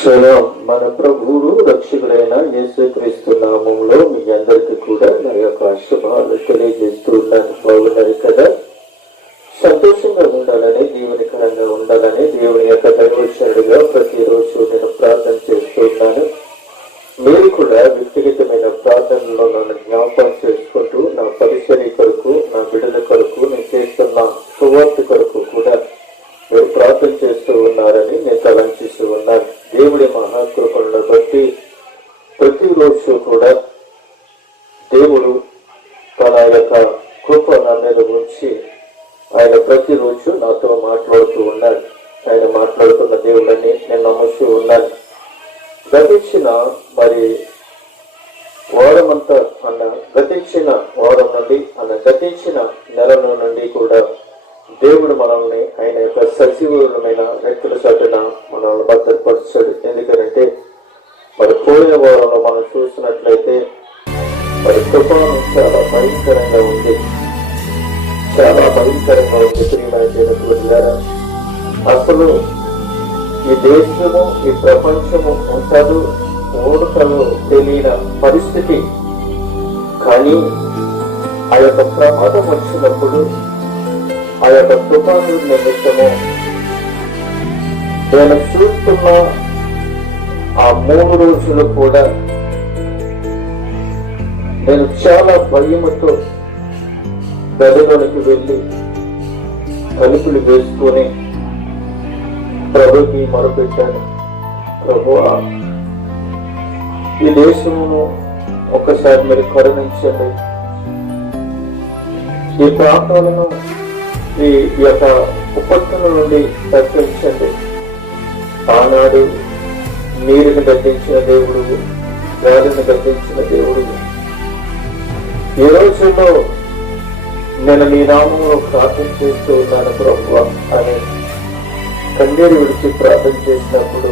Shalom. మన ప్రభువు రక్షకుడైన యేసుక్రీస్తు నామములో మీ అందరికీ కూడా నా యొక్క శుభాలు తెలియజేస్తూ ఉన్నాను. బాగున్నారు కదా? సంతోషంగా ఉండాలని, దీవెనకరంగా ఉండాలని దేవుని యొక్క దైవచనుడిగా ప్రతిరోజు నేను ప్రార్థన చేస్తూ ఉన్నాను. మీరు కూడా వ్యక్తిగతమైన ప్రార్థనలో నన్ను జ్ఞాపకం చేసుకుంటూ నా పరిచర్య కొరకు, నా బిడ్డల కొరకు, నేను చేస్తున్న సువార్త కొరకు కూడా మీరు ప్రార్థన చేస్తూ ఉన్నారని నేను తలంచిస్తూ ఉన్నాను. దేవుడి మహాకృపలను బట్టి ప్రతిరోజు కూడా దేవుడు తన యొక్క కృప నా మీద ఉంచి ఆయన ప్రతిరోజు నాతో మాట్లాడుతూ ఉన్నాడు. ఆయన మాట్లాడుతున్న దేవుడని నేను నమ్ముతూ ఉన్నాను. గతించిన వారమంతా గతించిన వారం నుండి గతించిన నెలలో నుండి కూడా దేవుడు మనల్ని ఆయన యొక్క సజీవమైన రెక్కల చాటున మనల్ని భద్రపరిచాడు. ఎందుకంటే పోయిన వారంలో మనం చూసినట్లయితే తుఫాను చాలా భయంకరంగా ఉంది. ప్రియమైనటువంటి అసలు ఈ దేశము, ఈ ప్రపంచము ఉంటదు ఓడుకలు తెలియని పరిస్థితి. కానీ ఆ యొక్క ప్రమాదం వచ్చినప్పుడు, ఆ యొక్క తుఫాను నిమిత్తము నేను చూస్తున్న ఆ 3 రోజులు కూడా నేను చాలా భయముతో గదిలోనికి వెళ్ళి తలుపులు వేసుకొని ప్రభుకి మొరపెట్టాను. ప్రభువా, ఈ దేశమును ఒక్కసారి మీరు కరుణించండి. ఈ ప్రాంతాలను ఈ యొక్క ఉపత్తుల నుండి తప్పించండి. ఆనాడు నీరుని గద్దించిన దేవుడు, గాలిని గద్దించిన దేవుడు, ఈ రోజుల్లో నేను నీ నామంలో ప్రార్థన చేస్తూ ఉన్నాను ప్రభువా అని కన్నీరు విడిచి ప్రార్థన చేసినప్పుడు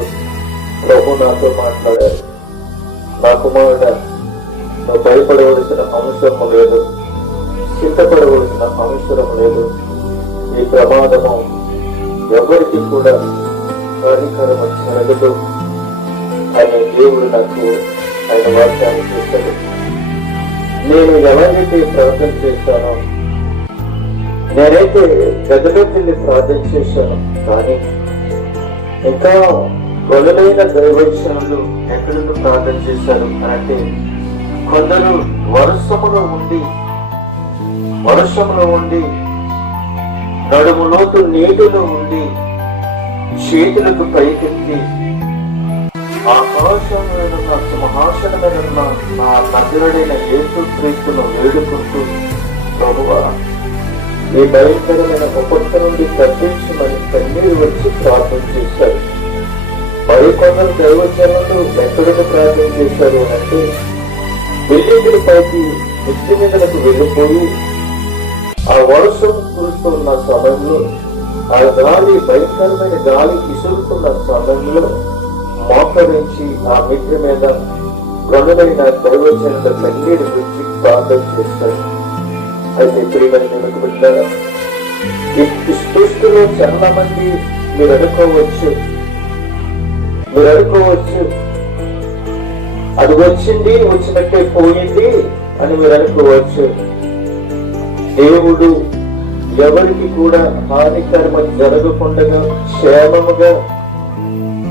ప్రభు నాతో మాట్లాడారు. నా కుమారుడా, నువ్వు భయపడవలసిన అవసరం లేదు, చింతపడవలసిన అవసరం లేదు. ఈ ప్రమాదము ఎవరికి కూడా హానికరము జరగదు అనే దేవుడు నాకు ఆయన వాగ్దానం చేశాడు. నేను ఎలాగైతే ప్రార్థన చేశానో, నేనైతే గదిలోకి వెళ్ళి ప్రార్థన చేశాను. కానీ ఇంకా మొదలైన దైవజనులు ఎక్కడో ప్రార్థన చేశారు అంటే, కొందరు వర్షంలో ఉండి నడుములోతు నీటిలో ఉండి చేతులకు పైకెత్తి ఆకాశమైన సింహాసనమైన నా నజరుడైన యేసుక్రీస్తును వేడుకుంటూ, ప్రభువా, ఈ భయంకరమైన ఉపత్త నుండి తప్పించమని కన్నీరు వచ్చి ప్రార్థన చేశారు. మరికొందరు దైవజనులు ఎక్కడికి ప్రార్థన చేశారు అంటే, బిల్డింగుల పైకి ఎత్తి మీదలకు వెళ్ళిపోయి ఆ వర్షం కురుస్తున్న సమయంలో, ఆ గాలి భయంకరమైన గాలి విసురుతున్న సమయంలో మోకరించి ఆ మిద్య మీద గొడవైన దైవజనుల కన్నీరు గురించి ప్రార్థన చేశారు. అయితే ప్రియమైనటువంటి బిడ్డలారా, ఈ సృష్టిలో చాలా మంది మీరు అనుకోవచ్చు అది వచ్చింది, వచ్చినట్టే పోయింది అని మీరు అనుకోవచ్చు. దేవుడు ఎవరికి కూడా హానికరమ జరగకుండా క్షేమముగా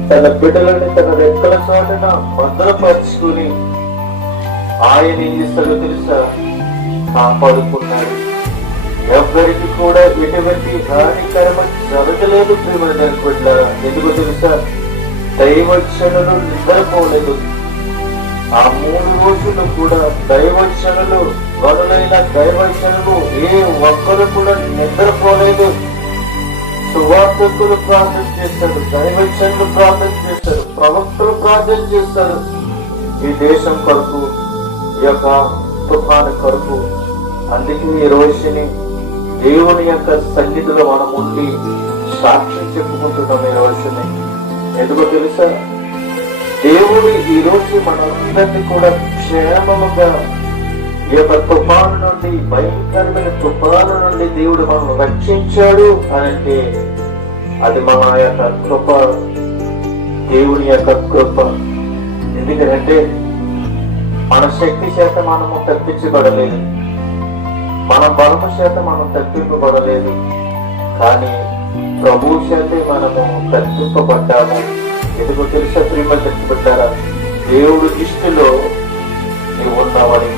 తన బిడ్డలని తన రెక్కల చోటన భద్రపరుచుకుని ఆయన ఏం చేస్తాడో తెలుసా? కాపాడుకున్నాడు. ఎవరికి కూడా ఎటువంటి హానికరమ జరగలేదు. ప్రియమైన ఎందుకు తెలుసా? దైవజనులు నిద్రపోలేదు. ఆ 3 రోజులు కూడా దైవజనులు, గొడవలైన దైవజనులు ఏ ఒక్కరు కూడా నిద్రపోలేదు. సువార్తకులు ప్రార్థన చేస్తారు, దైవజనులు ప్రార్థన చేస్తారు, ప్రవక్తలు ప్రార్థన చేస్తారు. ఈ దేశం కొరకు, ఈ యొక్క తుఫాను కొరకు. అందుకే ఈ రోజుని దేవుని యొక్క సన్నిధిలో మనం ఉండి సాక్ష్యం చెప్పుకుంటున్నాం. ఈ రోజుని ఎందుకో తెలుసా? దేవుడు ఈ రోజు మనందరినీ కూడా క్షేమముగా ఈ యొక్క తుఫాను నుండి, భయంకరమైన తుఫాను నుండి దేవుడు మనం రక్షించాడు అని అంటే, అది మన యొక్క కృప. దేవుని యొక్క కృప. ఎందుకంటే మన శక్తి చేత మనము తప్పించబడలేదు, మన బలము చేత మనం తప్పింపబడలేదు, కానీ ప్రభు చేతే మనము తప్పింపబడ్డాము. ఎందుకో తెలుసా ప్రియమైన తప్పిపడ్డారా? దేవుడు దృష్టిలో నీవు ఉన్నావని,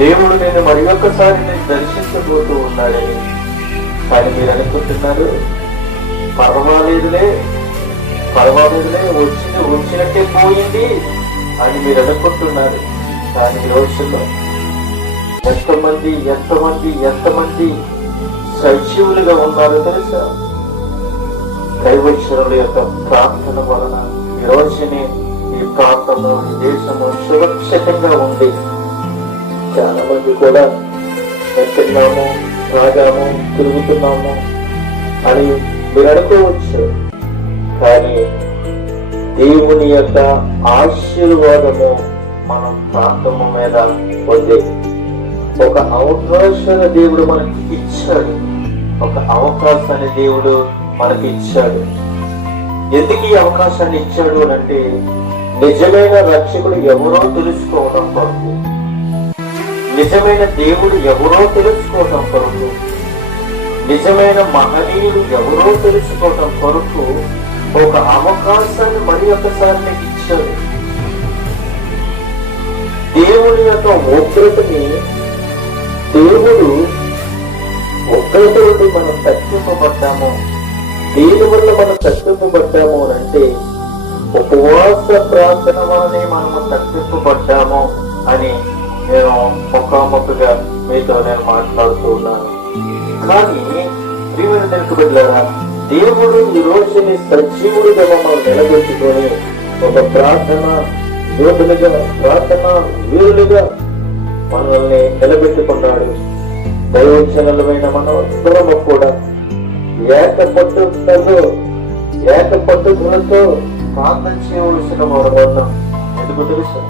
దేవుడు నేను మరి ఒక్కసారి నేను దర్శించబోతూ ఉన్నాడని. కానీ మీరు అనుకుంటున్నారు పర్వాలేదులే వచ్చినట్టే పోయింది అని మీరు అనుకుంటున్నారు. కానీ ఈ రోజుల్లో ఎంతమంది సజీవులుగా ఉన్నారో తెలుసా? దైవజనుల యొక్క ప్రార్థన వలన ఈ రోజునే ఈ ప్రాంతము, ఈ దేశము సురక్షితంగా ఉంది. చాలా మంది కూడా తిన్నాము, తాగాము, తిరుగుతున్నాము అని మీరు అనుకోవచ్చు. కానీ దేవుని యొక్క ఆశీర్వాదము మన ప్రాంతము మీద ఉంది. ఒక అవకాశాన్ని దేవుడు మనకి ఇచ్చాడు. ఒక అవకాశాన్ని దేవుడు మనకి ఇచ్చాడు. ఎందుకు ఈ అవకాశాన్ని ఇచ్చాడు అని అంటే, నిజమైన రక్షకుడు ఎవరో తెలుసుకోవడం కొరకు, నిజమైన దేవుడు ఎవరో తెలుసుకోవడం కొరకు, నిజమైన మహనీయుడు ఎవరో తెలుసుకోవడం కొరకు ఒక అవకాశాన్ని మరి ఒకసారి నీకు ఇచ్చాడు. దేవుని యొక్క ఉగ్రతని, దేవుడు ఉగ్రత నుండి మనం తప్పింపబడ్డాము. దేని వల్ల మనం తప్పింపబడ్డాము అని అంటే, ఉపవాస ప్రార్థన వలనే మనము తప్పింపబడ్డాము అని నేను ముఖాముఖిగా మీతో నేను మాట్లాడుతూ ఉన్నాను. కానీ ప్రియమైన తెలుసుబడ్డారా, దేవుడు ఈ రోజుని సజీవుడిగా మమ్మల్ని నిలబెట్టుకొని ఒక ప్రార్థన వీరులుగా మనల్ని నిలబెట్టుకున్నాడు. దైవజనులమైన మనమందరము కూడా ఏకపట్టుదలతో ప్రార్థన చేయవలసిన వారు ఉన్నాం. ఎందుకు తెలుసు?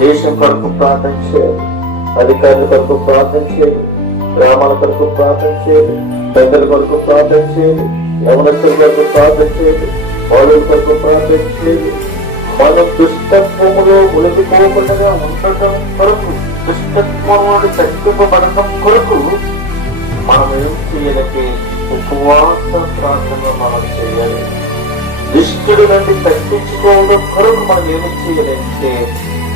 దేశం కొరకు ప్రార్థన చేయాలి, అధికారుల కొరకు ప్రార్థన చేయాలి, గ్రామాల కొరకు ప్రార్థన చేయాలి, పెద్దల కొరకు ప్రార్థన చేయాలి, యవనస్తుల కొరకు ప్రార్థన చేయాలి, బాలుల కొరకు ప్రార్థన చేయాలి. మనం దుష్టత్వములో ఉలికిపోకుండా ఉండటం కొరకు, దుష్టత్వమును తగ్గింపబడటం కొరకు మనం ఏం చేయాలంటే ఉపవాస ప్రార్థన మనం చేయాలి. దుష్టుడి నుండి తగ్గించుకోవడం కొరకు మనం ఏమి చేయాలంటే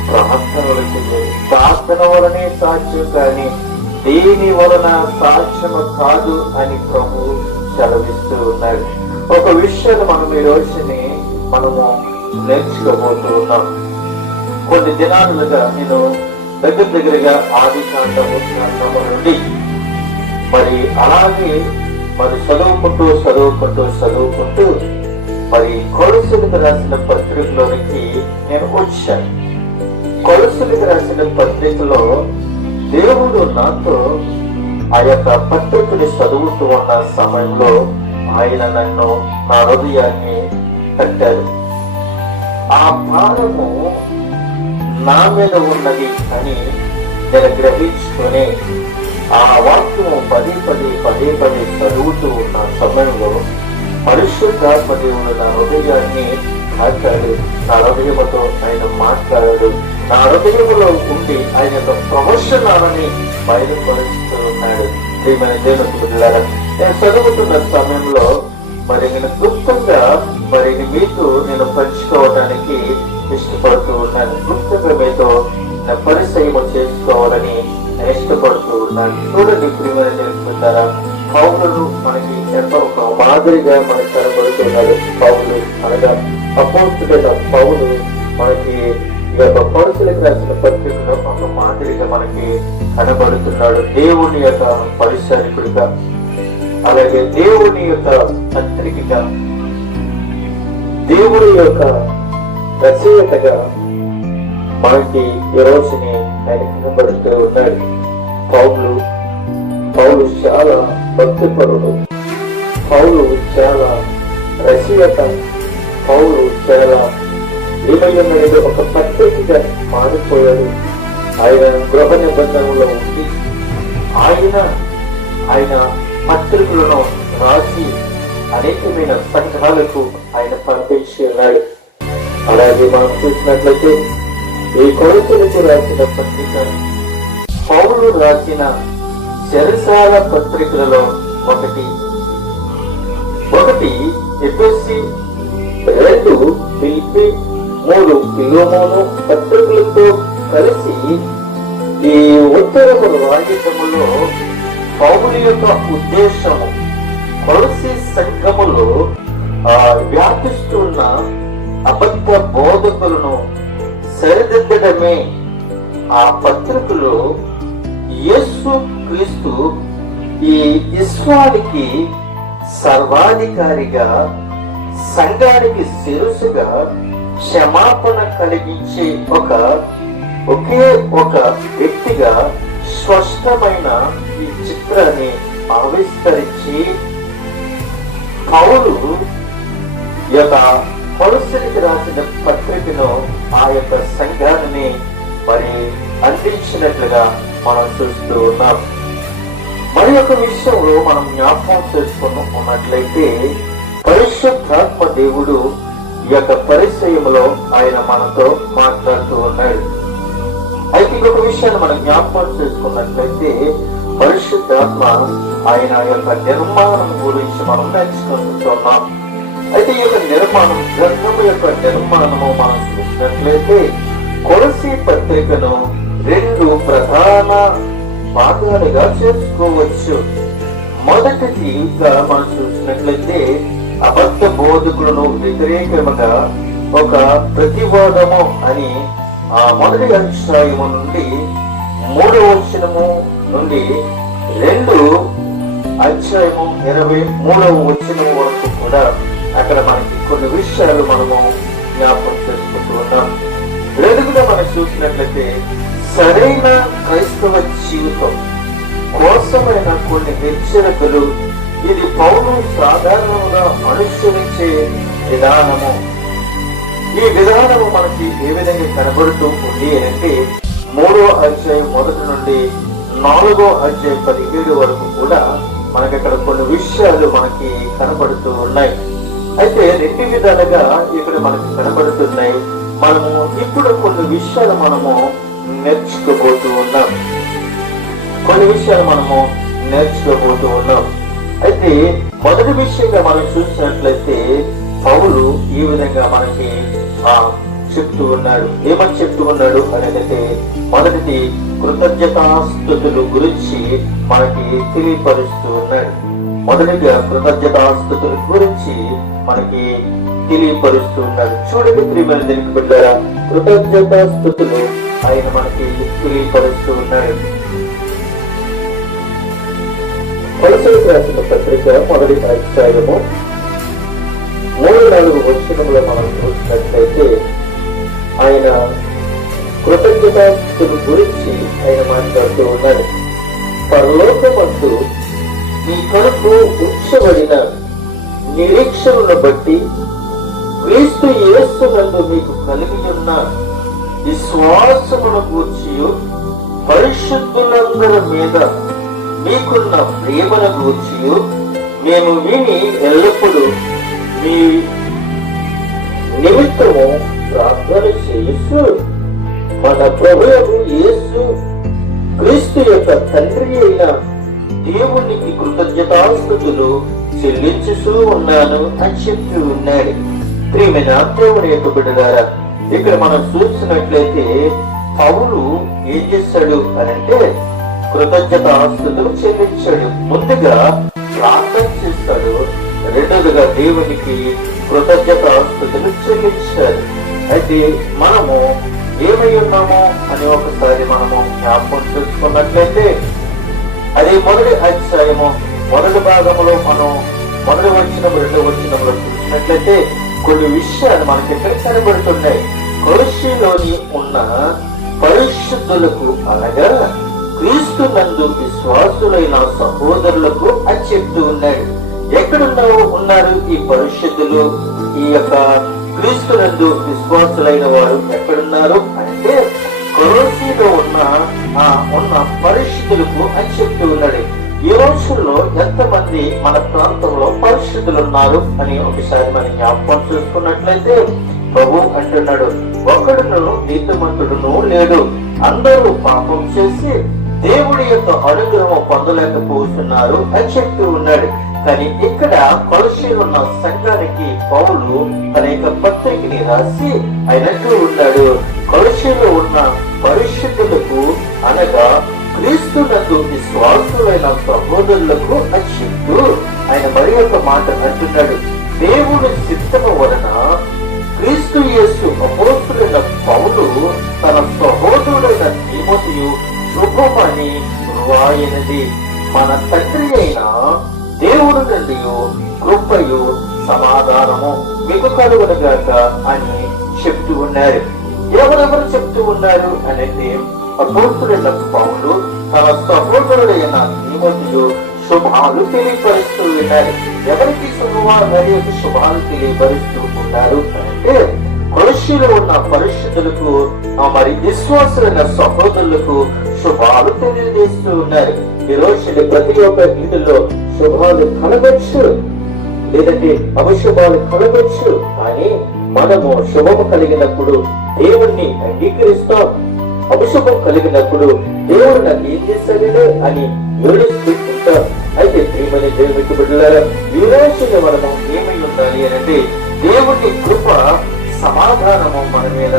ప్రార్థనలు చేయాలి. ప్రార్థన వలనే సాధ్యం, కానీ దేని వలన సాధ్యము కాదు అని ప్రభు సెలవిస్తూ ఉన్నాడు. ఒక విషయాన్ని మనం ఈ రోజుని మనము నేర్చుకోబోతూ ఉన్నాం. కొన్ని దినాలుగా నేను దగ్గరగా ఆది కాండము నుండి మరి అలాగే మరి చదువుకుంటూ మరి కొలస్సీలకు రాసిన పత్రికలోనికి నేను వచ్చాను. కొలస్సీలకు రాసిన పత్రికలో దేవుడు నాతో ఆ యొక్క పత్రికని చదువుతూ ఉన్న సమయంలో ఆయన నన్ను, నా హృదయాన్ని కట్టారు. ఆ భారము నా మీద ఉన్నది అని నేను గ్రహించుకొని ఆ వాక్యము పదే చదువుతూ ఉన్న సమయంలో పరిశుద్ధాత్మ దేవుడు నా హృదయాన్ని తాకాడు. నా హృదయముతో ఆయన మాట్లాడాడు. నా హృదయములో ఉండి ఆయన యొక్క ప్రవచనాలని బయలుపరుస్తూ ఉన్నాడు. ప్రియమైన దేవుని బిడ్డలారా, నేను చదువుతున్న సమయంలో మరి నేను గుప్తంగా మీతో నేను పంచుకోవడానికి ఇష్టపడుతూ ఉన్నాను. గుప్తంగా మీతో నా పరిచయము చేసుకోవాలని నేను ఇష్టపడుతూ ఉన్నాను. చూడండి ప్రియమైన దేవుని బిడ్డలారా, పౌలును మనకి ఎంతో ఒక మాదిరిగా మనకు కనబడుతున్నాడు. పౌలు అనగా అపోస్తుడైన పౌలు మనకి ఈ యొక్క కొలస్సీలకు రాసిన పత్రికలో ఒక మాదిరిగా మనకి కనబడుతున్నాడు. దేవుని యొక్క పరిచారకుడిగా, అలాగే దేవుని యొక్క పత్రికగా, దేవుని యొక్క రచయితగా మనకి ఈ రోజుని ఆయన కనబడుతూ ఉన్నాడు. పౌలు చాలా భక్తిపరుడు, పౌలు చాలా రచయిత, పౌలు చాలా ఏమయ్యమనేది ఒక పత్రికగా మారిపోయాడు. ఆయన గృహ నిబంధనలో ఉండి ఆయన పత్రికలను రాసి అనేకమైన సంఘాలకు ఆయన పంపించి ఉన్నాడు. అలాగే మనం చూసినట్లయితే ఈ కొలసలకు రాసిన పత్రిక పౌలు రాసిన చెరసాల పత్రికలలో ఒకటి ఎఫెసీ, 2 ఫిలిప్పీ, 3 ఫిలోమోను పత్రికలతో కలిసి ఈ ఉత్తరముల రాయటములో పౌలు యొక్క ఉద్దేశము కొలసీ సంఘములో వ్యాపిస్తున్న అబద్ధ బోధకులను సరిదిద్దడమే. ఆ పత్రికలో యేసు క్రీస్తు ఈ విశ్వానికి సర్వాధికారిగా, సంఘానికి శిరస్సుగా క్షమాపణ కలిగించే ఒకే ఒక వ్యక్తిగా స్పష్టమైన ఈ చిత్రాన్ని ఆవిష్కరించి పౌలు యొక్క కొలసీలకు రాసిన పత్రికను ఆ యొక్క సంఘాన్ని మరి అందించినట్లుగా మనం చూస్తూ ఉన్నాం. మరి ఒక విషయంలో మనం జ్ఞాపకం చేసుకున్నట్లయితే పరిశుద్ధాత్మ దేవుడు ఈ యొక్క పరిచయంలో ఆయన మనతో మాట్లాడుతూ ఉన్నాడు. అయితే ఇంకొక విషయాన్ని మనం జ్ఞాపకం చేసుకున్నట్లయితే పరిశుద్ధాత్మ ఆయన యొక్క నిర్మాణం గురించి మనం నేర్చుకుంటున్నాం. అయితే ఈ యొక్క నిర్మాణం, గ్రంథము యొక్క నిర్మాణము మనం చూసినట్లయితే కొలసీ పత్రికను 2 ప్రధాన భాగాలుగా చేసుకోవచ్చు. మొదటిదిగా మనం చూసినట్లయితే అబద్ధ బోధకులను వ్యతిరేకముగా ఒక ప్రతివాదము అని ఆ మొదటి అధ్యాయము నుండి 3వ వచనము నుండి 2 అధ్యాయము 23వ వచనము వరకు కూడా అక్కడ మనకి కొన్ని విషయాలు మనము జ్ఞాపకం చేసుకుంటూ ఉన్నాం. రెండుగా మనం చూసినట్లయితే సరైన క్రైస్తవ జీవితం కోసమైన కొన్ని హెచ్చరికలు, ఇది పౌలు సాధారణంగా అనుసరించే విధానము. ఈ విధానము మనకి ఏ విధంగా కనబడుతూ ఉంది అంటే 3వ అధ్యాయం 1 నుండి 4వ అధ్యాయం 17 వరకు కూడా మనకి అక్కడ కొన్ని విషయాలు మనకి కనబడుతూ ఉన్నాయి. అయితే 2 విధాలుగా ఇక్కడ మనకి కనబడుతున్నాయి. మనము ఇప్పుడు కొన్ని విషయాలు మనము నేర్చుకోబోతూ ఉన్నాం. అయితే మొదటి విషయంగా మనం చూసినట్లయితే పౌలు ఈ విధంగా మనకి చెప్తూ ఉన్నాడు. ఏమని చెప్తూ ఉన్నాడు అనేది మొదటిది కృతజ్ఞతాస్తుతులు గురించి మనకి తెలియపరుస్తూ ఉన్నాడు. మొదటిగా కృతజ్ఞతాస్తుతుల గురించి మనకి తెలియపరుస్తూ ఉన్నాడు. చూడండి ప్రియమైన దేవుని బిడ్డలారా, కృతజ్ఞతాస్తుతులు ఆయన మనకి తెలియపరుస్తూ ఉన్నాడు. కొలసీలకు రాసిన పత్రిక 1వ అధ్యాయము 3-4 వచనములో మనం చూసినట్లయితే ఆయన కృతజ్ఞతాస్తుతుల గురించి ఆయన మాట్లాడుతూ ఉన్నాడు. పరలోకమందు మీ కొరకు ఉంచబడిన నిరీక్షణను బట్టి క్రీస్తు యేసునందు మీకు కలిగి ఉన్న విశ్వాసమును గూర్చి పరిశుద్ధులందరి మీద మీకున్న ప్రేమను గూర్చి మేము విని ఎల్లప్పుడూ మీ నిమిత్తము ప్రార్థన చేస్తూ మన ప్రభువు యేసు క్రీస్తు యొక్క తండ్రి అయిన దేవునికి కృతజ్ఞతాస్తుతులు చెల్లించుతూ ఉన్నాను అని చెప్తూ ఉన్నాడు. ప్రియమైన దేవుని యొక్క బిడ్డలారా, ఇక్కడ మనం చూసినట్లయితే పౌలు ఏం చేశాడు అని అంటే కృతజ్ఞతాస్తుతులు చెల్లించాడు. ముందుగా ప్రార్థన చేస్తాడు, రెండోదిగా దేవునికి కృతజ్ఞతాస్తుతులు చెల్లించాడు. అయితే మనము ఏమై ఉన్నామో అని ఒకసారి మనము జ్ఞాపకం చేసుకున్నట్లయితే అది మొదటి అధ్యాయము 1వ భాగంలో మనం 1వ వచనం 2వ వచనంలో చూసినట్లయితే కొన్ని విషయాలు మనకి ఇక్కడ కనబడుతున్నాయి. కొలసీలోని ఉన్న పరిశుద్ధులకు అనగా క్రీస్తు నందు విశ్వాసులైన సహోదరులకు అని చెప్తూ ఉన్నాడు. ఉన్నారు ఈ పరిశుద్ధులు? ఈ యొక్క క్రీస్తు నందు విశ్వాసులైన వారు ఎక్కడున్నారు అంటే కొలసీలో ఉన్న పరిశుద్ధులకు అని చెప్తూ ఉన్నాడు. ఈ రోజుల్లో ఎంతమంది మన ప్రాంతంలో పరిశుద్ధులు ఉన్నారు అని ఒకసారి మనం జ్ఞాపకం చూసుకున్నట్లయితే ప్రభు అంటున్నాడు, ఒకడును నీతిమంతుడును లేడు, అందరూ పాపం చేసి దేవుడి యొక్క అనుగ్రహం పొందలేకపోతున్నారు అని చెప్తూ ఉన్నాడు. కానీ ఇక్కడ కొలస్సీలో ఉన్న సంఘానికి పౌలు తన యొక్క పత్రికని రాసి అయినట్టు ఉన్నాడు, కొలస్సీలో ఉన్న పరిశుద్ధులకు అనగా క్రీస్తునందు విశ్వాసులైన సహోదరులకు అని చెప్తూ ఆయన మరి యొక్క మాట అంటున్నాడు, దేవుని చిత్తము వలన క్రీస్తు యేసు అపోస్తులైన పౌలు తన సహోదరుడైన తిమోతియు శుభమని వ్రాయినది. మన తండ్రి అయిన దేవుడు నుండి కృపయు సమాధానము మీకు కలుగునుగాక అని చెప్తూ ఉన్నారు. ఎవరెవరు చెప్తూ ఉన్నారు అనేది అపోస్తులైన పౌలు తన సహోదరుడైన తిమోతియు శుభాలు తెలియపరుస్తూ ఉన్నారు. ఎవరికి శుభాలు తెలియపరుస్తూ ఉన్నారు అంటే కొలస్సీలో ఉన్న పరిశుద్ధులకు మరి విశ్వాసులైన సహోదరులకు శుభాలు తెలియజేస్తూ ఉన్నారు. ఈ రోజు ప్రతి ఒక్క ఇంటిలో శుభాలు కలగొచ్చు, లేదంటే అపశుభాలు కలగొచ్చు. కానీ మనము శుభము కలిగినప్పుడు దేవుణ్ణి అంగీకరిస్తాం, అపశుభం కలిగినప్పుడు దేవుడు నాకు ఏం చేశాడే అని ఏడుస్తూ ఉంటాం. అయితే ప్రియమైన దేవునికి బిడ్డలారా, ఈ రోజున మనము ఏమై ఉండాలి అంటే దేవుని కృప సమాధానము మన మీద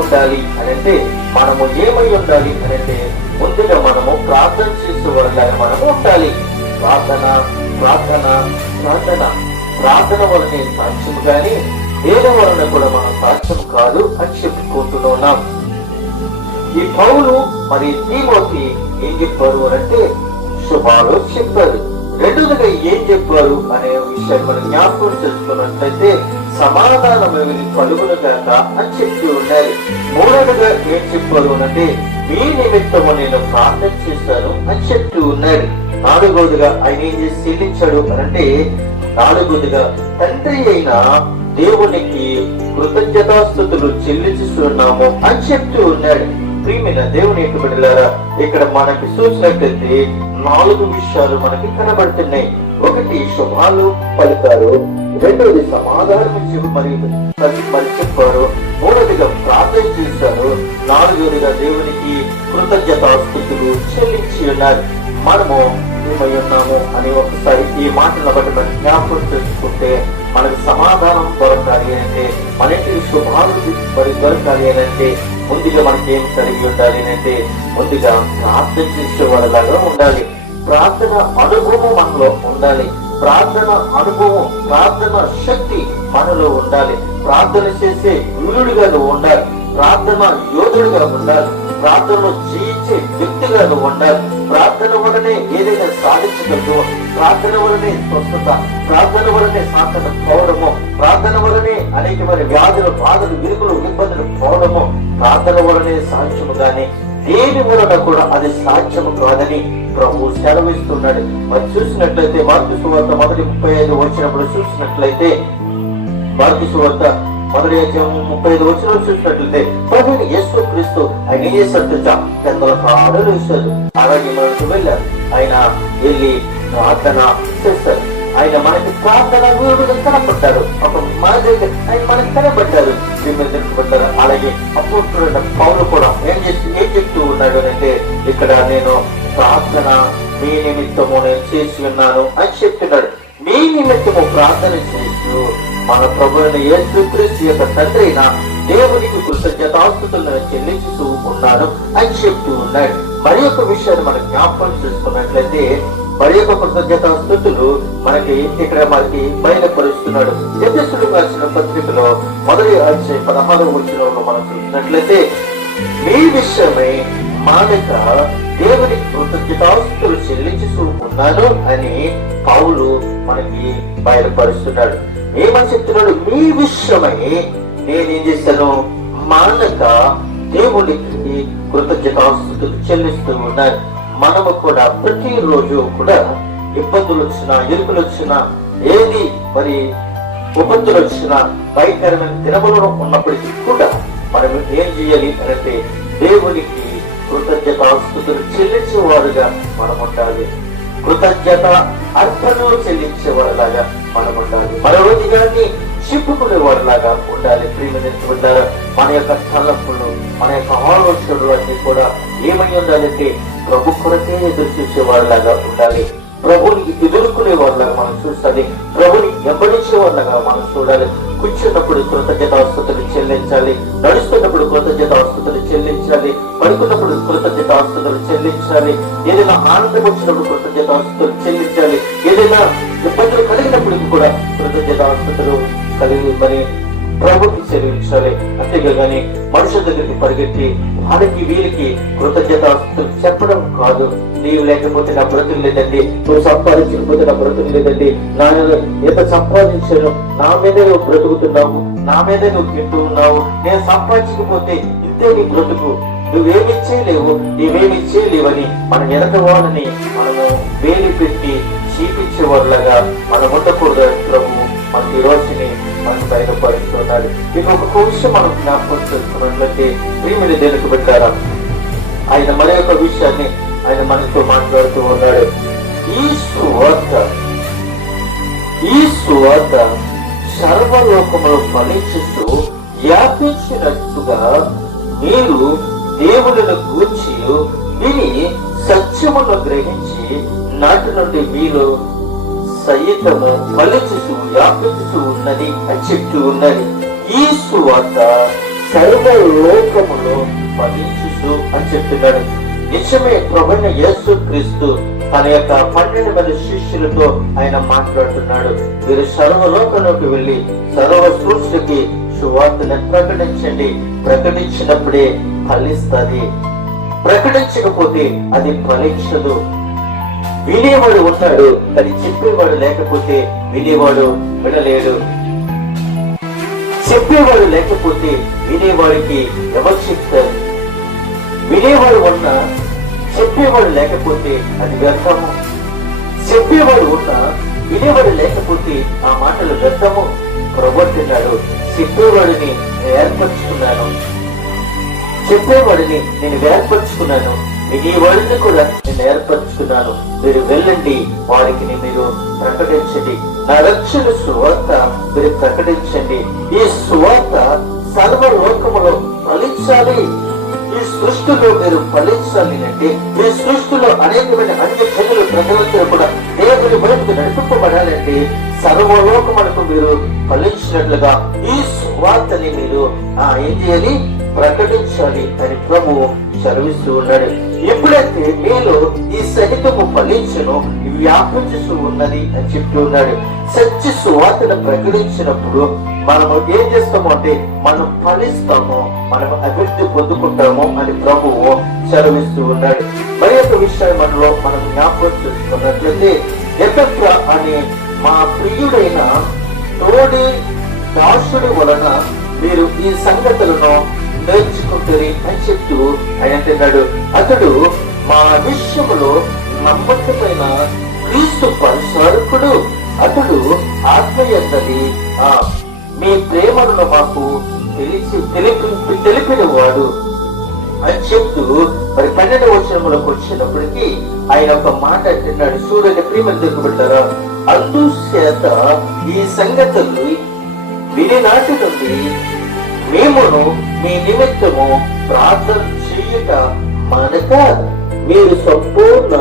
ఉండాలి అనంటే మనము ఏమై ఉండాలి అనంటే ముందుగా మనము ప్రార్థన చేసేవాళ్ళగా మనము ఉండాలి. ప్రార్థన ప్రార్థన ప్రార్థన ప్రార్థన వలనే సాక్ష్యం కానీ దేని వలన కూడా మనం సాక్ష్యం కాదు అని చెప్పుకుంటున్నాం. ఈ పౌలు మరి తిమోతి ఏం చెప్పారు అంటే శుభాలు చెప్పారు. రెండోదిగా ఏం చెప్పారు అనే విషయాన్ని మనం జ్ఞాపకం చేసుకున్నట్లయితే సమాధానం కలుగునుగాక అని చెప్తూ ఉన్నారు. మూడవదిగా ఏం చెప్పారు అంటే మీ నిమిత్తము నేను ప్రార్థన చేశాను అని చెప్తూ ఉన్నారు. నాలుగవదిగా ఆయన ఏం చేసి చెల్లించాడు అనంటే నాలుగవదిగా తండ్రి అయిన దేవునికి కృతజ్ఞతాస్తుతులు చెల్లిస్తున్నాము అని చెప్తూ ఉన్నాడు. ప్రియమైన దేవుని బిడ్డలారా, ఇక్కడ మనకి చూసినట్లయితే 4 విషయాలు మనకి కనబడుతున్నాయి. ఒకటి శుభాలు పలికారు, రెండవది సమాధానం మరి చెప్పారు, మూడవదిగా ప్రార్థన చేశారు, నాలుగవదిగా దేవునికి కృతజ్ఞతాస్తుతులు చెల్లించి ఉన్నారు. మనము ఏమై ఉన్నాము అని ఒకసారి ఈ మాటలను బట్టి మనం జ్ఞాపకం చేసుకుంటే మనకు సమాధానం దొరకాలి అంటే, మనకి శుభాలు మరి దొరకాలి అంటే ముందుగా మనకి ఏం కలిగి ఉండాలి అంటే ముందుగా ప్రార్థన చేసే వాళ్ళలాగా ఉండాలి. ప్రార్థన అనుభవం మనలో ఉండాలి. ప్రార్థన అనుభవం, ప్రార్థన శక్తి మనలో ఉండాలి. ప్రార్థన చేసే వీరుడిగా నువ్వు ఉండాలి. ప్రార్థన యోధుడిగా ఉండాలి. ప్రార్థనలో జయించే వ్యక్తిగా నువ్వు ఉండాలి. ప్రార్థన వలనే ఏదైనా సాధించగలదు. ప్రార్థన వలనే స్వస్థత, ప్రార్థన వలనే సాధన పోవడము, ప్రార్థన వలనే అనేక మరి వ్యాధులు, బాధలు, విరుకులు, ఇబ్బందులు పోవడము ప్రార్థన వలనే సాధ్యము. గాని దేని వలన కూడా అది సాధ్యము కాదని ప్రభు సెలవిస్తున్నాడు. మరి చూసినట్లయితే మార్కు సువార్త 1:35 వచ్చినప్పుడు చూసినట్లయితే మార్కు సువార్త 1:35 వచ్చిన చూసినట్లయితే ప్రభు యేసు క్రీస్తు ఆయన ఏం చేశాడు? పెద్దల ప్రాణాలు వేశారు. అలాగే మనకు వెళ్ళారు. ఆయన వెళ్ళి ప్రార్థన చేస్తారు. ఆయన మనకి ప్రార్థన వీరుడుగా కనపడ్డారు. ఒక మన దగ్గర ఆయన మనకి కనపడ్డారు. అలాగే అపోస్తులైన పౌలు కూడా ఏం చెప్తూ ఉన్నాడు అంటే ఇక్కడ నేను ప్రార్థన మీ నిమిత్తము నేను చేసి ఉన్నాను అని చెప్తున్నాడు. మీ నిమిత్తము ప్రార్థన చేస్తూ మన ప్రభువైన యేసుక్రీస్తు యొక్క తండ్రి అయిన దేవునికి కృతజ్ఞతాస్తుతులను చెల్లిస్తూ ఉన్నాను అని చెప్తూ ఉన్నాడు. మరి ఒక విషయాన్ని మనం జ్ఞాపకం చేసుకున్నట్లయితే మరి యొక్క కృతజ్ఞతాస్తుతులు మనకి ఇక్కడ మనకి బయలుపరుస్తున్నాడు. ఎఫెసీయులకు రాసిన పత్రికలో 1:16 వచనంలో మనం చూసినట్లయితే మీ విషయమై మానక దేవునికి కృతజ్ఞతాస్తుతులు చెల్లించుతూ ఉన్నాను అని పౌలు మనకి బయలుపరుస్తున్నాడు. ఏమని చెప్తున్నాడు? మీ విషయమై నేనేం చేశాను? మానక దేవునికి కృతజ్ఞతాస్తుతులు చెల్లిస్తూ ఉన్నాను. మనము కూడా ప్రతిరోజు కూడా ఇబ్బందులు వచ్చినా, ఎరుకులు వచ్చినా, ఏది మరి ఉపత్తులు వచ్చినా, భయంకరమైన దినములను ఉన్నప్పటికీ కూడా మనం ఏం చేయాలి అంటే దేవునికి కృతజ్ఞతాస్తుతులు చెల్లించేవారుగా మనం ఉండాలి. కృతజ్ఞత అర్పణలు చెల్లించేవారులాగా మనం ఉండాలి. మరో దినాన్ని చెప్పుకునే వారిలాగా ఉండాలి. ప్రియమిత్రులారా, మన యొక్క తలపులు, మన యొక్క ఆలోచనలు అన్ని కూడా ఏమై ఉండాలంటే ప్రభు కొరకే ఎదురు చూసే వారిలాగా ఉండాలి. ప్రభుని ఎదుర్కొనే వాళ్ళగా మనం చూడాలి. ప్రభుని వెంబడించే వాళ్ళగా మనం చూడాలి. కూర్చున్నప్పుడు కృతజ్ఞతాస్తుతులు చెల్లించాలి. నడుస్తున్నప్పుడు కృతజ్ఞతాస్తుతులు చెల్లించాలి. పడుకున్నప్పుడు కృతజ్ఞతాస్తుతులు చెల్లించాలి. ఏదైనా ఆనందం వచ్చినప్పుడు కృతజ్ఞతాస్తుతులు చెల్లించాలి. ఏదైనా ఇబ్బందులు కలిగినప్పుడు కూడా కృతజ్ఞతాస్తుతులు కలిగి మరి ప్రభుకి చెల్లించాలి. అంతేగాని మనుషుల దగ్గరికి పరిగెత్తి వాళ్ళకి వీరికి కృతజ్ఞతాస్తుతులు చెప్పడం కాదు. నీవు లేకపోతే నా బ్రతుకు లేదండి, నువ్వు సంపాదించకపోతే నా బ్రతుకు లేదండి, నా ఎంత సంపాదించాను, నా మీదే నువ్వు బ్రతుకుతున్నావు, నా మీదే నువ్వు తింటూ ఉన్నావు, నేను సంపాదించకపోతే ఇంతే నీ బ్రతుకు, నువ్వేమి చేయలేవు, నీవేమి చేయలేవని మన వెనక వాళ్ళని మనము వేలి పెట్టి చీపించే వాళ్ళగా మనం ఉండకూడదు. ప్రభు మనకి ఈ రోజుని మనకు బయటపడుతున్నారు. ఇక ఒక్కొక్క విషయం మనం జ్ఞాపకం చేసుకున్నట్లయితే ప్రియమైన దేవునికి పెట్టారా, ఆయన మన యొక్క విషయాన్ని ఆయన మనతో మాట్లాడుతూ ఉన్నాడు. ఈ సువార్త సర్వలోకములో ఫలించుతూ వ్యాపించినట్టుగా మీరు దేవులను గూర్చి విని సత్యమును గ్రహించి నాటి నుండి మీరు సైతము ఫలించుతూ వ్యాపించుతూ ఉన్నది అని చెప్తూ ఉన్నది. ఈ సువార్త సర్వలోకములో ఫలించుతూ అని చెప్తున్నాడు. నిజమే, ప్రభువైన యేసుక్రీస్తు తన యొక్క 12 మంది శిష్యులతో ఆయన మాట్లాడుతున్నాడు. మీరు సర్వలోకంలోకి వెళ్ళి సర్వ సృష్టికి సువార్తను ప్రకటించండి. ప్రకటించినప్పుడే ఫలిస్తుంది, ప్రకటించకపోతే అది ఫలించదు. వినేవాడు ఉన్నాడు కానీ చెప్పేవాడు లేకపోతే వినేవాడు వినలేడు. చెప్పేవాడు లేకపోతే వినేవాడికి ఎవరు చెప్తారు? వినేవాడు ఉన్నా చెప్పేవాడు లేకపోతే అది వ్యర్థము. చెప్పేవాడు ఉన్నా వినేవాడు లేకపోతే ఆ మాటలు వ్యర్థము. ప్రభుత్వాడు చెప్పేవాడిని ఏర్పరచుకున్నాను, చెప్పేవాడిని నేను ఏర్పరచుకున్నాను, వినేవాడిని కూడా నేను ఏర్పరచుకున్నాను. మీరు వెళ్ళండి, వారికి మీరు ప్రకటించండి, నా రక్షణ సువార్త మీరు ప్రకటించండి. ఈ సువార్త సర్వలోకములో ఫలించాలి. ఈ సృష్టిలో మీరు ఫలించాలి అంటే ఈ సృష్టిలో అనేకమైన అన్య జనులు ప్రజలందరూ కూడా దేవుని వైపుకు నడిపింపబడాలంటే సర్వలోకములకు మీరు ఫలించినట్లుగా ఈ సువార్తని మీరు ఏం చేయాలి? ప్రకటించాలి అని ప్రభువు చదివిస్తూ ఉన్నాడు. ఎప్పుడైతే మీలో ఈ సహితము ఫలించను వ్యాపించుతూ ఉన్నది అని చెప్తూ ఉన్నాడు. సత్య సువార్తను ప్రకటించినప్పుడు మనము ఏం చేస్తాము అంటే మనం ఫలిస్తాము, మనం అభివృద్ధి పొందుకుంటాము అని ప్రభువు చదివిస్తూ ఉన్నాడు. మరి యొక్క విషయం మనలో మనం జ్ఞాపకం చేసుకున్నట్లయితే ఎఫెక్ట్ర అనే మా ప్రియుడైన తోడి దాసుడి వలన మీరు ఈ సంగతులను నేర్చుకుంటారు అని చెప్తూ ఆయన అంటున్నాడు. అతడు మా విషయంలో నమ్మకమైన క్రీస్తు పరిచారకుడు. అతడు ఆత్మయందలి మీ ప్రేమను మాకు తెలిపిన వాడు అని చెప్తూ మరి 12వ వచనంలోకి వచ్చినప్పటికీ ఆయన ఒక మాట అంటున్నాడు. చూడండి ప్రియమని దొరికిపెట్టారా, అందుచేత ఈ సంగతులు వినినాటి నుండి మేమును మీ నిమిత్తము ప్రార్థన చేయుట మనక మీరు సంపూర్ణ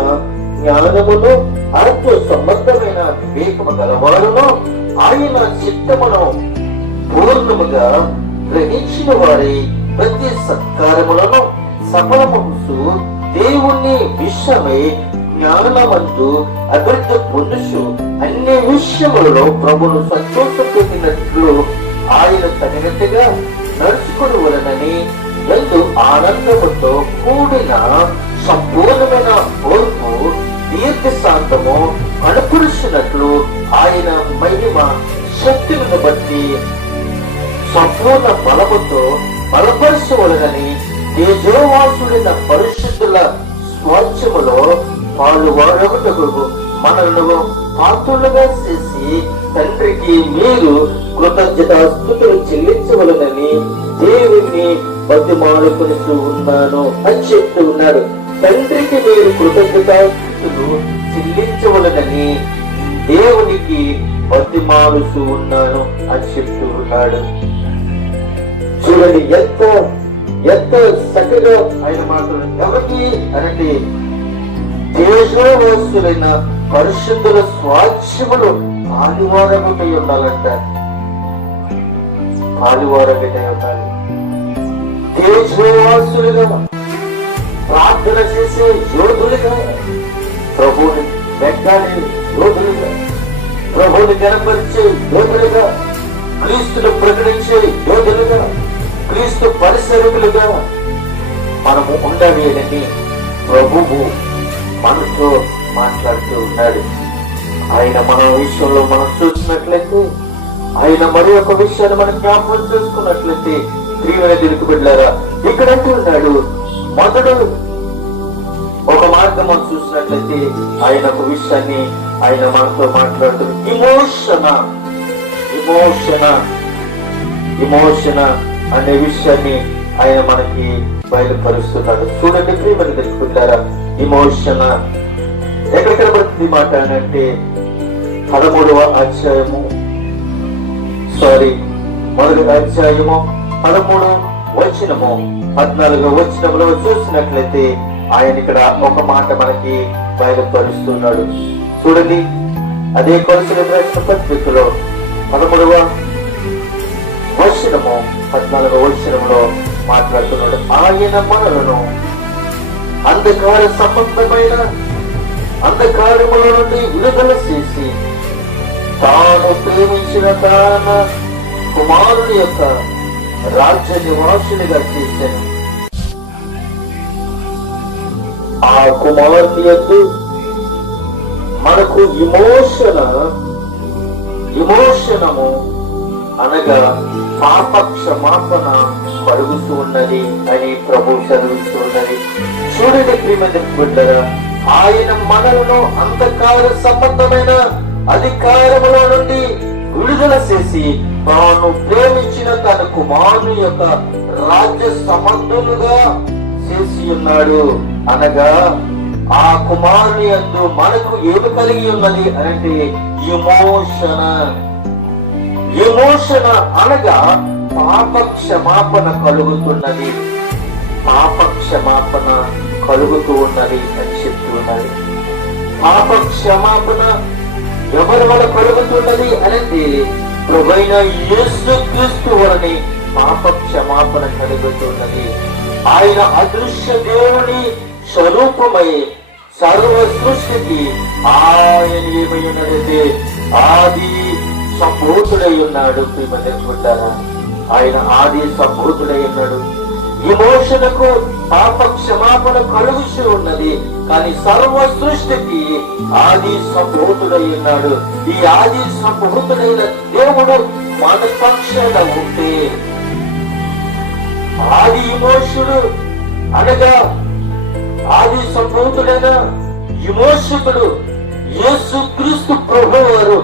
జ్ఞానమును ఆత్మ సంబంధమైన వివేకము గలవారును ఆయన చిత్తమును పూర్ణముగా గ్రహించిన వారి ప్రతి సత్కారములను సఫలమవుతూ దేవుని విషయమై జ్ఞానమందు అభివృద్ధి పొందుచు అన్ని విషయములలో ప్రభును సంతోషపెట్టినట్లు ఆయన తగినట్టుగా నడుచుకుని వలనని ఎందు ఆనందముతో కూడిన సంపూర్ణమైన ఓర్పు దీర్ఘశాంతము అనుకరించినట్లు ఆయన మహిమ శక్తులను బట్టి సంపూర్ణ బలముతో బలపరచవలనని తేజోవాసుడైన పరిశుద్ధుల స్వాస్థ్యములో పాలువారొకటకు మనలను పాత్రులుగా చేసి తండ్రికి మీరు కృతజ్ఞతాస్తుతులు చెల్లించవలనని దేవుణ్ణి బతిమాలుకొనుచూ ఉన్నాను అని చెప్తూ ఉన్నాడు. తండ్రికి మీరు కృతజ్ఞతాస్తుతులు చెల్లించవలనని దేవునికి బతిమాలుతూ ఉన్నాను అని చెప్తూ ఉన్నాడు. చూడండి ఎంత ఎంత చక్కగా ఆయన మాట్లాడు. ఎవరికి అనంటే తేజోవాసులైన పరిశుద్ధుల స్వాస్థ్యములు పాలువారమై ఉండాలంట. పాలువారమై ఉండాలి. తేజోవాసులుగా ప్రార్థన చేసే యోధులుగా, ప్రభువుని వెంటాడే యోధులుగా, ప్రభువుని కనపరిచే యోధులుగా, క్రీస్తును ప్రకటించే యోధులుగా, క్రీస్తు పరిసరులుగా మనము ఉండవేనని ప్రభువు మనతో మాట్లాడుతూ ఉన్నాడు. ఆయన మన విషయంలో మనం చూసినట్లయితే, ఆయన మరి ఒక విషయాన్ని మనం జ్ఞాపకం చేసుకున్నట్లయితే, ప్రియమైన దేవుని బిడ్డలారా, ఇక్కడ అంటున్నాడు, మొదటి ఒక మార్గం మనం చూసినట్లయితే ఆయన ఒక విషయాన్ని ఆయన మనతో మాట్లాడుతున్నారు. ఇమోషన్ అనే విషయాన్ని ఆయన మనకి బయలుపరుస్తున్నాడు. చూడండి ప్రియమైన దేవుని బిడ్డలారా, ఇమోషన్ ఎక్కడ కనబడుతుంది మాట అంటే 13వ అధ్యాయము 13 వచనము 14వ వచనంలో చూసినట్లయితే ఆయన ఇక్కడ ఒక మాట మనకి బయలుపరుస్తున్నాడు. చూడండి, అదే కొలసీలకు రాసిన పత్రికలో 13వ వచనము 14వ వచనంలో మాట్లాడుతున్నాడు. ఆయన మనలను అంధకార సంబంధమైన అంధకారముల నుండి విడుదల చేసి తాను ప్రేమించిన తన కుమారుని యొక్క రాజ్య నివాసునిగా చేశాను. ఆ కుమారుని యందు మనకు విమోచనము అనగా పాప క్షమాపణ కలుగుతూ ఉన్నది అని ప్రభు చదువుతూ ఉన్నది. చూడండి ప్రియమైన బిడ్డలారా, ఆయన మనలను అంధకార సంబంధమైన అధికారముల నుండి విడుదల చేసి తాను ప్రేమించిన తన కుమారుని యొక్క రాజ్య సంబంధులుగా చేసి ఉన్నాడు. అనగా ఆ కుమారుని యందు మనకు ఏమి కలిగి ఉన్నది అంటే విమోచన అనగా పాప క్షమాపణ కలుగుతున్నది. పాప క్షమాపణ కలుగుతూ ఉన్నది అని చెప్తున్నది. పాప క్షమాపణ ఎవరి వల్ల కలుగుతున్నది అంటే ప్రభువైన యేసుక్రీస్తు వలనే పాప క్షమాపణ కలుగుతున్నది. ఆయన అదృశ్య దేవుని స్వరూపమై సర్వ సృష్టికి ఆయన ఏమై ఉన్నదంటే ఆది సంభూతుడై ఉన్నాడు. ఆయన ఆది సంభూతుడై ఉన్నాడు. విమోచనకు పాప క్షమాపణ కలుగుతూ ఉన్నది, కానీ సర్వ సృష్టికి ఆది సంభూతుడై ఉన్నాడు. ఈ ఆది సంభూతుడైన దేవుడు మన పక్షాన ఉంటే, ఆది విమోచనుడు అనగా ఆది సంభూతుడైన విమోచకుడు యేసుక్రీస్తు ప్రభువారు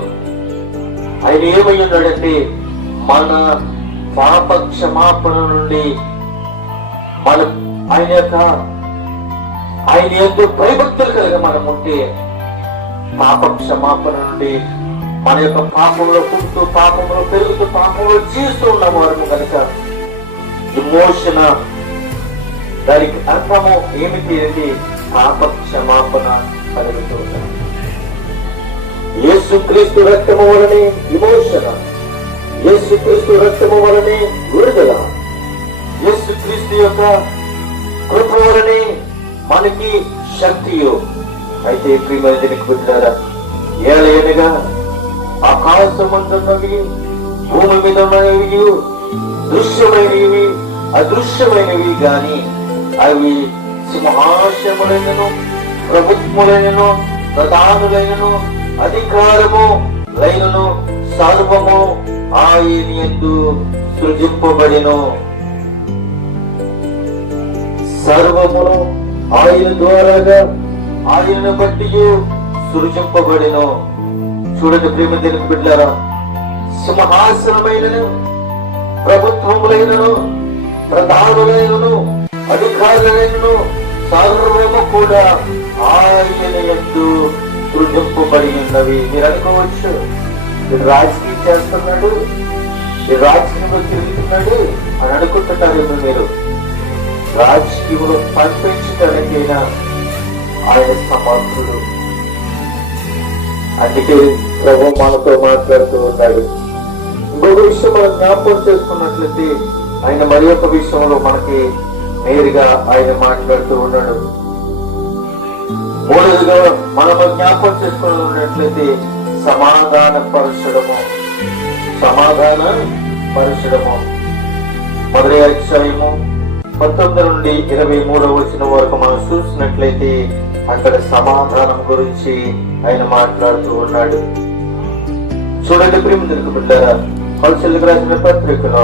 ఆయన ఏమై ఉన్నాడంటే మన పాప క్షమాపణ నుండి ఆయన యొక్క భయభక్తులు కలిగి మనం ఉంటే పాప క్షమాపణ నుండి మన యొక్క పాపంలో పుడుతూ పాపంలో పెరుగుతూ పాపంలో జీవిస్తూ ఉన్న వారు కనుక విమోచన దానికి అర్థము ఏమిటి అంటే పాప క్షమాపణ కలుగుతూ ఉంటారు. యేసుక్రీస్తు రక్తము వలనే విమోచన, యేసుక్రీస్తు రక్తము వలనే విడుదల, యేసుక్రీస్తు యొక్క కృప వలనే మనకి శక్తియు. అయితే ప్రియమైన బిడ్డలారా, ఏలయనగా ఆకాశమందున్నవి భూమి మీద ఉన్నవి దృశ్యమైనవి అదృశ్యమైనవి గాని అవి సింహాసనములైనను ప్రభుత్వములైనను ప్రధానులైనను అధికారము లైనను సర్వము ఆయన యందు సృజింపబడిను. సర్వమును ఆయన ద్వారాగా ఆయనను బట్టి సృజింపబడిను. చూడండి ప్రేమ దేవుని బిడ్డలారా, సింహాసనమైనను ప్రభుత్వములైనను ప్రధానులైనను అధికారులైనను సర్వము కూడా ఆయన యందు సృజింపబడి ఉన్నవి. మీరు అనుకోవచ్చు, వీడు రాజకీయం చేస్తున్నాడు, వీడు రాజకీయంలో తిరుగుతున్నాడు అని అనుకుంటున్నారేమో మీరు. రాజకీయంలో పంపించడానికైనా ఆయన సమర్థుడు. అందుకే ప్రభు మనతో మాట్లాడుతూ ఉన్నాడు. ఇంకొక విషయం మనం జ్ఞాపకం చేసుకున్నట్లయితే ఆయన మరి ఒక విషయంలో మనకి నేరుగా ఆయన మాట్లాడుతూ ఉన్నాడు. మూడవదిగా మనము జ్ఞాపకం చేసుకున్నట్లయితే సమాధాన పరచడము. మొదటి అధ్యాయము 19 నుండి 23 వచనం వరకు మనం చూసినట్లయితే అక్కడ సమాధానం గురించి ఆయన మాట్లాడుతూ ఉన్నాడు. చూడండి ప్రియమిత్రులకు బిడ్డారా, కొలసీలకు రాసిన పత్రికలో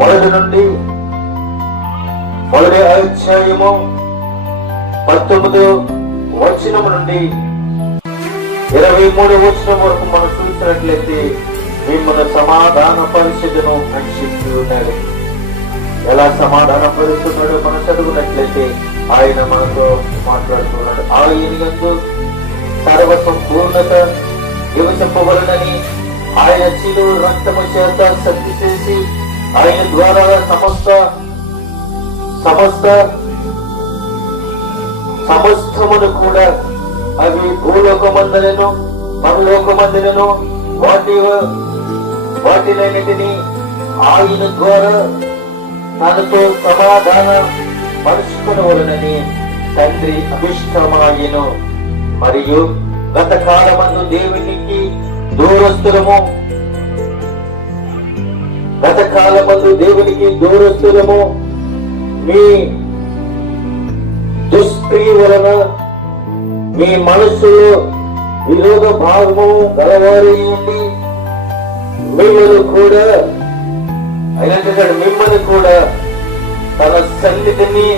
మొదటి అధ్యాయము 19 వచనం నుండి 23 వచనం వరకు మనం చూసినట్లయితే మిమ్మల్ని సమాధాన పరిస్థితులను అని చెప్పి ఉన్నాడు. ఎలా సమాధాన పరుస్తున్నాడో మనం చదువుకున్నట్లయితే ఆయన మనతో మాట్లాడుతున్నాడు. ఆయన యందు సర్వ సంపూర్ణత నివసింపబడునని ఆయన శిలువ రక్తము చేత శక్తి చేసి ఆయన ద్వారా సమస్తమును కూడా, అవి భూలోకమందులను పరలోకమందులను వాటినన్నిటినీ ఆయన ద్వారా తనతో సమాధాన పరుచుకొనవలెనని తండ్రి అభిష్టమాయెను. మరియు గత కాలమందు దేవునికి దూరస్తులము మీ దుష్క్రియ వలన మీ మనస్సులో విరోధ భావము గలవారి ఉండి మిమ్మల్ని కూడా తన సన్నిధిని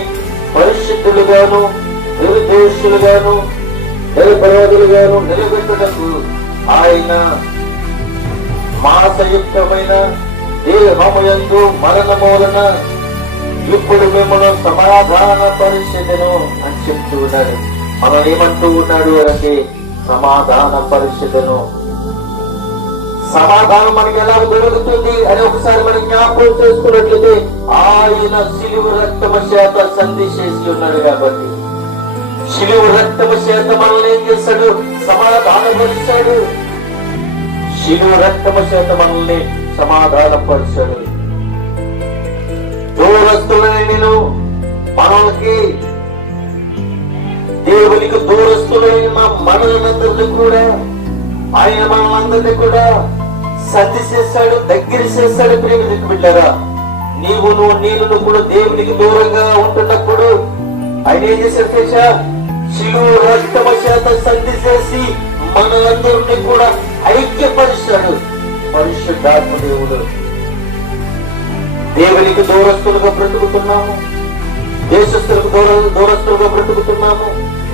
పరిశుద్ధులుగాను నిర్దోషులుగాను నిరపరాధులుగాను నిలబెట్టుటకు ఆయన మాసయుక్తమైన దేహముయందు మరణము వలన ఇప్పుడు మిమ్మల్ని సమాధాన పరిస్థితిను అని చెప్తూ ఉన్నాడు. మనం ఏమంటూ ఉన్నాడు అంటే సమాధాన పరిస్థితిను. సమాధానం మనకి ఎలా దొరుకుతుంది అని ఒకసారి మనం జ్ఞాపకం చేసుకున్నట్లయితే ఆయన శిలువ రక్తము చేత సంధి చేసి ఉన్నాడు. కాబట్టి శిలువ రక్తము చేత మనల్ని ఏం చేశాడు? సమాధానపరిచాడు. శిలువ రక్తము చేత మనల్ని సమాధానపరిచాడు. దూరస్తులని నేను మనకి దేవునికి దూరస్తులైన మనలందరినీ కూడా ఆయన మనలందరినీ కూడా సతి చేశాడు, దగ్గర చేశాడు. ప్రేమికు బిడ్డారా, నేను కూడా దేవునికి దూరంగా ఉంటున్నప్పుడు ఆయన ఏం చేశాడు తెలుసా? శిలువ రక్తము చేత సంధి చేసి మనలందరినీ కూడా ఐక్యపరిచాడు. పరిశుద్ధాత్మ దేవుడు. దేవునికి దూరస్తులుగా బ్రతుకుతున్నాము, దేశస్తులకు దూరస్తులుగా బ్రతుకుతున్నాము,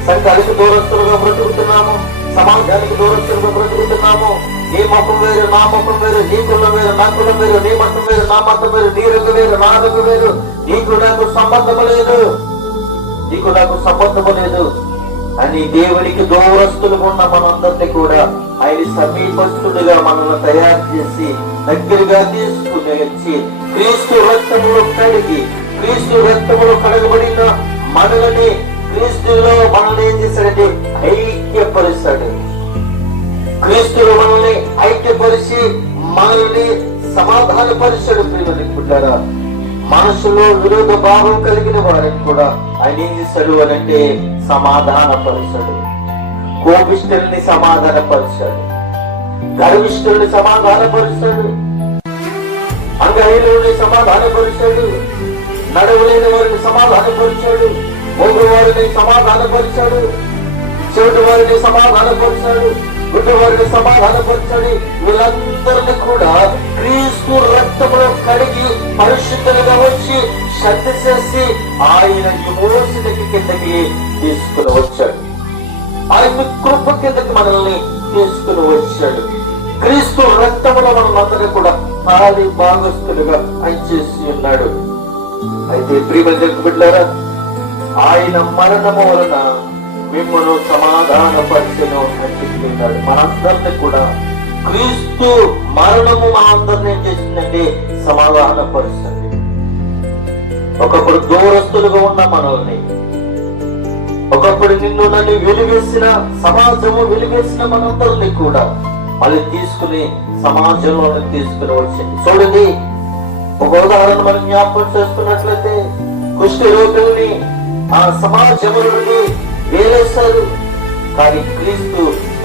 సంఘానికి దూరస్తులుగా బ్రతుకుతున్నాము, సమాజానికి దూరస్తులుగా బ్రతుకుతున్నాము. నీ మతం వేరు, నా మతం వేరు, నీ కులం వేరు, నా కులం వేరు, నీ మతం వేరు, నా మతం వేరు, నీ రంగు వేరు, నా రంగు వేరు, నీకు నాకు సంబంధము లేదు అని దేవునికి దూరస్తులుగా ఉన్న మనందరినీ కూడా ఆయన సమీపస్తుడుగా మనల్ని తయారు చేసి దగ్గరగా తీసుకుని వచ్చి క్రీస్తు రక్తములో కడగబడిన మనల్ని క్రీస్తులో మనల్ని ఏం చేశాడంటే ఐక్యపరుస్తాడు. క్రీస్తులో మనల్ని ఐక్యపరిచి మనల్ని సమాధానపరిచాడు. ప్రియమైన బిడ్డలారా, మనసులో విరోధ భావం కలిగిన వారికి కూడా ఆయన ఏం చేశాడు అనంటే సమాధానపరిచాడు. కోపిష్ఠుల్ని సమాధానపరిచాడు, గర్విష్ఠుల్ని సమాధానపరిచాడు, అంగహీనుల్ని సమాధానపరిచాడు, నడవలేని వారిని సమాధానపరిచాడు, మోగవారిని సమాధానపరిచాడు, చెవిటి వారిని సమాధానపరిచాడు, గుడ్డివారిని సమాధానపరిచాడు. వీళ్ళందరినీ కూడా క్రీస్తు రక్తములో కడిగి పరిశుద్ధులుగా వచ్చి శక్తి చేసి ఆయన మోసినకి కిందకి తీసుకుని వచ్చాడు. ఆయన కృప కిందకి మనల్ని తీసుకుని వచ్చాడు. క్రీస్తు రక్తములో మనల్ని కూడా పాలి భాగస్తులుగా ఆయన చేసి ఉన్నాడు. అయితే ప్రియమైన బిడ్డలారా, ఆయన మరణము వలన మిమ్మల్ని సమాధానపరిచెను అని చెప్తున్నాడు. మనందరినీ కూడా క్రీస్తు మరణము మనందరినీ ఏం చేసిందంటే సమాధానపరుస్తుంది. ఒకప్పుడు దూరస్తులుగా ఉన్న మనల్ని, ఒకప్పుడు నిన్ను నన్ను వెలివేసిన సమాజము వెలివేసిన మనందరినీ కూడా మళ్ళీ తీసుకుని సమాజంలోకి తీసుకుని వచ్చింది. చూడండి, ఒక ఉదాహరణ మనం జ్ఞాపకం చేసుకున్నట్లయితే కుష్ఠ రోగుల్ని ఆ సమాజంలో నుండి వేలేశారు, కానీ క్రీస్తు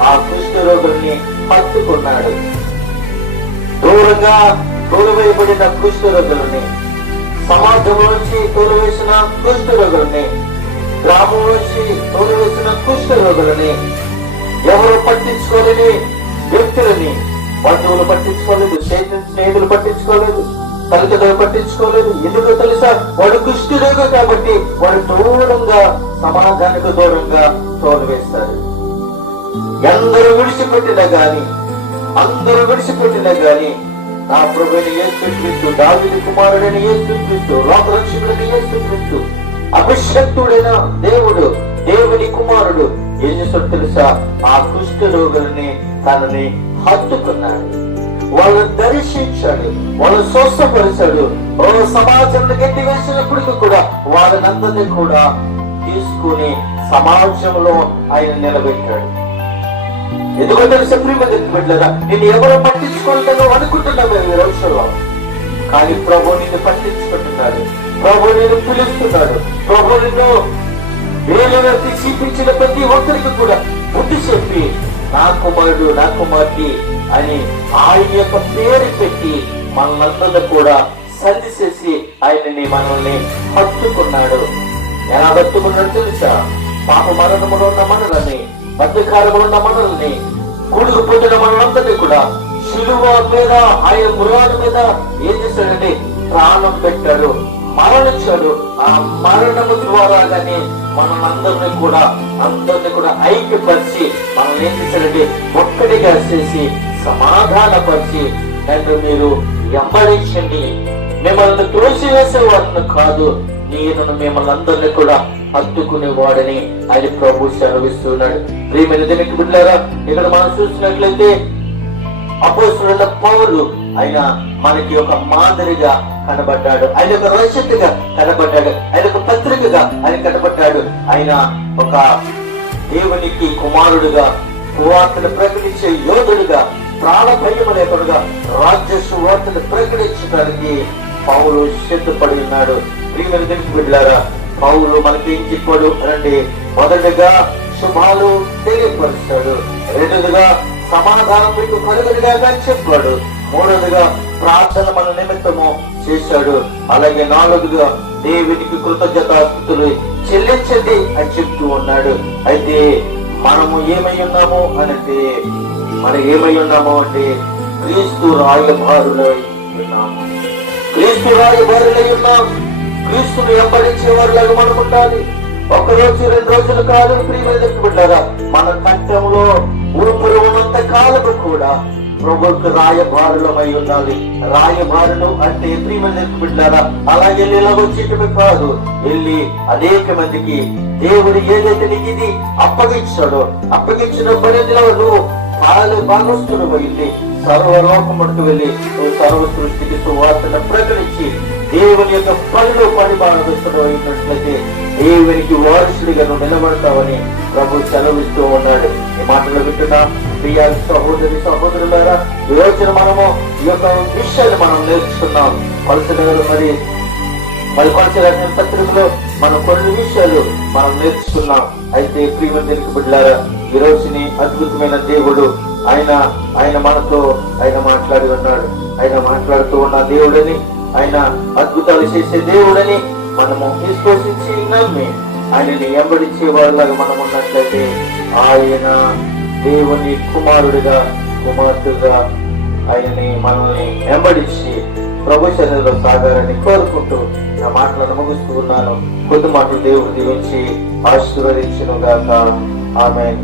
ఆ కుష్ఠ రోగుల్ని హత్తుకున్నాడు. దూరంగా తోలువేయబడిన కుష్ఠ రోగులని, సమాజం నుంచి తోలువేసిన కుష్ఠ రోగులని, గ్రామం నుంచి తోలువేసిన కుష్ఠ రోగులని, ఎవరు పట్టించుకోలేని వ్యక్తులని, బంధువులు పట్టించుకోలేదు, స్నేహితులు పట్టించుకోలేదు, తల్లిదండ్రులు పట్టించుకోలేదు. ఎందుకో తెలుసా? వాడు కుష్ఠరోగి కాబట్టి వాడు దూరంగా, సమాజానికి దూరంగా తోలువేస్తారు. అందరూ విడిచిపెట్టినా గాని నా ప్రభువైన యేసుక్రీస్తు, దావీదు కుమారుడైన యేసుక్రీస్తు, లోకరక్షకుడైన యేసుక్రీస్తు, అభిషక్తుడైన దేవుడు, దేవుని కుమారుడు ఏం చేస్తాడు తెలుసా? ఆ కుష్ఠ రోగులని తనని హత్తుకున్నాడు, వాళ్ళని దర్శించాడు, వాళ్ళని స్వస్థపరిచాడు. సమాజంలో గట్టి వేసినప్పటికీ కూడా వాళ్ళని అందరినీ కూడా తీసుకుని సమాజంలో ఆయన నిలబెట్టాడు. ఎందుకంటే బిడ్డలారా, నేను ఎవరో పట్టించుకుంటానో అనుకుంటున్నాను ఈ రోజుల్లో, కానీ ప్రభు నిన్ను పట్టించుకుంటున్నాడు, ప్రభు నిన్ను పిలుస్తున్నాడు, ప్రభు నిన్ను వేరే చూపించిన ప్రతి ఒక్కరికి కూడా బుద్ధి చెప్పి నా కుమారుడు, నా కుమార్తె అని ఆయన యొక్క పేరు పెట్టి మనలందరూ కూడా సంధి చేసి ఆయనని మనల్ని హత్తుకున్నాడు. ఎలా హత్తుకున్నాడు తెలుసా? పాప మరణములో ఉన్న మనల్ని, మధ్యకాలంలో ఉన్న మనల్ని, గుడుగు పొందిన మనందరినీ కూడా శిలువ మీద, ఆయన మృగాల మీద ఏం చేశాడంటే ప్రాణం పెట్టాడు, మరణించాడు. ఆ మరణము ద్వారాగానే మనందరినీ కూడా ఐక్యపరిచి మనం ఏం చేశాడంటే ఒక్కటిగా చేసి సమాధానపరిచి, నన్ను మీరు వెంబడించండి, మిమ్మల్ని తోసివేసేవాడిని కాదు, నేను మిమ్మల్ని అందరినీ కూడా హత్తుకునేవాడని ఆయన ప్రభు సెలవిస్తున్నాడు. ప్రియమైన దేవుని బిడ్డలారా, ఇక్కడ మనం చూసినట్లయితే అపోస్తలుడైన పౌలు ఆయన మనకి ఒక మాదిరిగా కనబడ్డాడు, ఆయన ఒక రచయితగా కనబడ్డాడు, ఆయన ఒక పత్రికగా ఆయన కనబడ్డాడు. ఆయన ఒక దేవునికి కుమారుడుగా, సువార్తను ప్రకటించే యోధుడుగా, ప్రాణ భయం లేకుండా రాజ్య సువార్తను ప్రకటించడానికి పౌలు సిద్ధపడి ఉన్నాడు. ప్రియమైన దేవుని బిడ్డలారా, పౌలు మనకి ఏం చెప్పాడు అంటే, మొదటిగా శుభాలు తెలియపరుస్తాడు, రెండోదిగా సమాధానం మీకు కలుగునుగాక చెప్పాడు, మూడోదిగా ప్రార్థన మన నిమిత్తము చేశాడు, అలాగే నాలుగుగా దేవునికి కృతజ్ఞతాస్తుతులు చెల్లించండి అని చెప్తూ ఉన్నాడు. అయితే మనము ఏమై ఉన్నాము అంటే క్రీస్తు రాయబారులై ఉన్నాము. క్రీస్తుని వెంబడించే వారిలాగా మనం ఉండాలి. ఒక రోజు 2 రోజులు కాదు ప్రియమైన బిడ్డలారా, మన కంఠంలో ఊపిరి ఉన్నంత కాలము కూడా ప్రభువుకు రాయబారులమై ఉండాలి. రాయబారులు అంటే ప్రియమైన బిడ్డలారా, అలాగే నిలవచ్చేటమే కాదు, వెళ్ళి అనేక మందికి దేవుడు ఏదైతే నీకు ఇది అప్పగించిన పని నువ్వు భాగస్తుడు వెళ్ళి సర్వలోకముడికి వెళ్ళి నువ్వు సర్వ సృష్టికి సువార్తను ప్రకటించి దేవుని యొక్క పనిలో అయినట్లయితే దేవునికి వారసుడిగా నువ్వు నిలబడతావని ప్రభు సెలవిస్తూ ఉన్నాడు. ఈ మాటలు వింటున్నా ప్రియ సహోదరులారా, ఈ రోజున మనము ఈ యొక్క విషయాన్ని మనం నేర్చుకున్నాం. మరి కొలసల పత్రికలో మనం కొన్ని విషయాలు మనం నేర్చుకున్నాం. అయితే ప్రియమైన బిడ్డలారా, ఈ రోజుని అద్భుతమైన దేవుడు ఆయన మనతో మాట్లాడి ఉన్నాడు. ఆయన మాట్లాడుతూ ఉన్న దేవుడని, ఆయన అద్భుతాలు చేసే దేవుడని మనము విశ్వసించి నమ్మి ఆయనని వెంబడించే వారిలాగా మనం ఉన్నట్లయితే ఆయన దేవుని కుమారుడిగా, కుమార్తెగా ఆయనని మనల్ని వెంబడించి ప్రభు సన్నిధిలో సాగాలని కోరుకుంటూ నా మాటలను ముగిస్తూ ఉన్నాను. కొద్ది మాటలు దేవుడు దీవించి ఆశీర్వదించును గాక. ఆమేన్.